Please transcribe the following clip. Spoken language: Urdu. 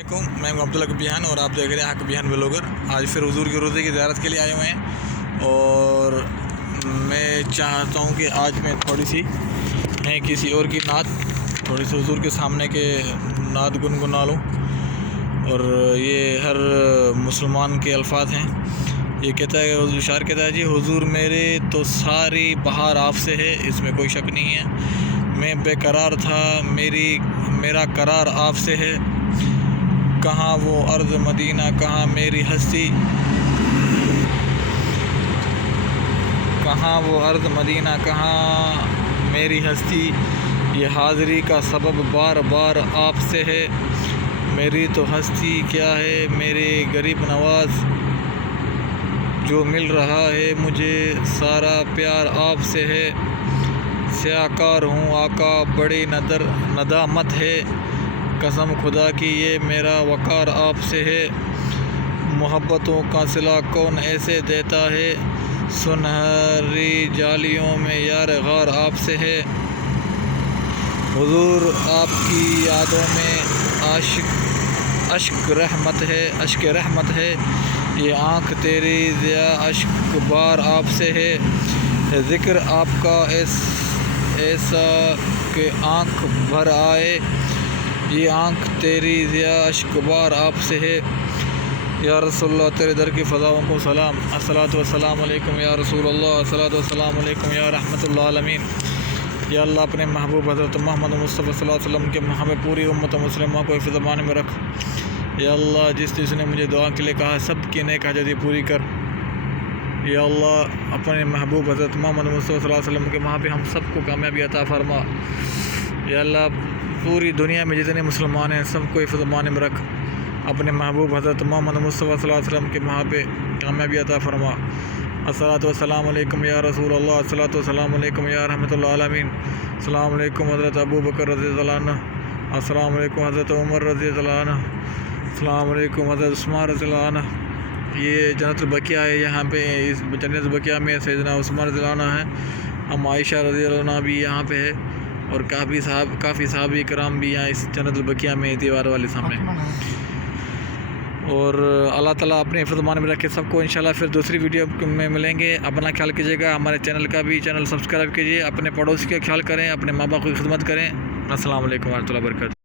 علیکم، میں عبداللہ کبیان اور آپ دیکھ رہے ہیں کبیان بلاگر۔ آج پھر حضور کے روزے کی زیارت کے لیے آئے ہوئے ہیں اور میں چاہتا ہوں کہ آج میں تھوڑی سی کسی اور کی نعت تھوڑی سی حضور کے سامنے کے نعت گنگنا لوں، اور یہ ہر مسلمان کے الفاظ ہیں۔ یہ کہتا ہے کہ شاعر کہتا ہے جی حضور میرے تو ساری بہار آپ سے ہے، اس میں کوئی شک نہیں ہے۔ میں بے قرار تھا، میرا قرار آپ سے ہے۔ کہاں وہ ارض مدینہ، کہاں میری ہستی، کہاں وہ ارض مدینہ، کہاں میری ہستی۔ یہ حاضری کا سبب بار بار آپ سے ہے۔ میری تو ہستی کیا ہے میرے غریب نواز، جو مل رہا ہے مجھے سارا پیار آپ سے ہے۔ سیاہ کار ہوں آقا بڑی ندامت ہے، قسم خدا کی یہ میرا وقار آپ سے ہے۔ محبتوں کا صلہ کون ایسے دیتا ہے، سنہری جالیوں میں یار غار آپ سے ہے۔ حضور آپ کی یادوں میں اشک رحمت ہے، یہ آنکھ تیری ضیا اشک بار آپ سے ہے۔ ذکر آپ کا ایسا کہ آنکھ بھر آئے، یہ آنکھ تیری ضیا اشک بار آپ سے ہے۔ یا رسول اللہ تیرے در کی فضاؤں کو سلام، الصلاۃ والسلام علیکم یا رسول اللہ، الصلاۃ والسلام علیکم یا رحمۃ اللہ العالمین۔ یا اللہ اپنے محبوب حضرت محمد مصطفیٰ صلی اللہ علیہ وسلم کے ہمیں پوری امت مسلمہ کو حفظ امان میں رکھ۔ یا اللہ جس نے مجھے دعا کے لیے کہا سب کی نیک حاجتیں پوری کر۔ یا اللہ اپنے محبوب حضرت محمد مصطفیٰ صلی اللہ علیہ وسلم کے وہاں پہ ہم سب کو کامیابی عطا فرما۔ یا اللہ پوری دنیا میں جتنے مسلمان ہیں سب کو حفظ امان میں رکھ، اپنے محبوب حضرت محمد مصطفیٰ صلی اللہ علیہ وسلم کے وہاں پہ کامیابی عطا فرما۔ الصلاۃ والسلام علیکم یا رسول اللہ، الصلاۃ والسلام علیکم یا رحمۃ اللہ العالمین۔ السلام علیکم حضرت ابو بکر رضی اللہ عنہ، السلام علیکم حضرت عمر رضی اللہ عنہ، السلام علیکم حضرت عثمان رضی اللہ عنہ۔ یہ جنت البقیہ ہے، یہاں پہ اس جنت البقیہ میں سیدنا عثمان رضی اللہ عنہ ہے، ہم عائشہ رضی اللہ عنہ بھی یہاں پہ ہے، اور کافی صحابہ کرام بھی یہاں اس جنت البقیہ میں دیوار والے سامنے۔ اور اللہ تعالیٰ اپنے حفظ امان میں رکھے سب کو۔ انشاءاللہ پھر دوسری ویڈیو میں ملیں گے۔ اپنا خیال کیجیے گا، ہمارے چینل کا بھی چینل سبسکرائب کیجیے، اپنے پڑوسی کا خیال کریں، اپنے ماں باپ کی خدمت کریں۔ السلام علیکم ورحمۃ اللہ وبرکاتہ۔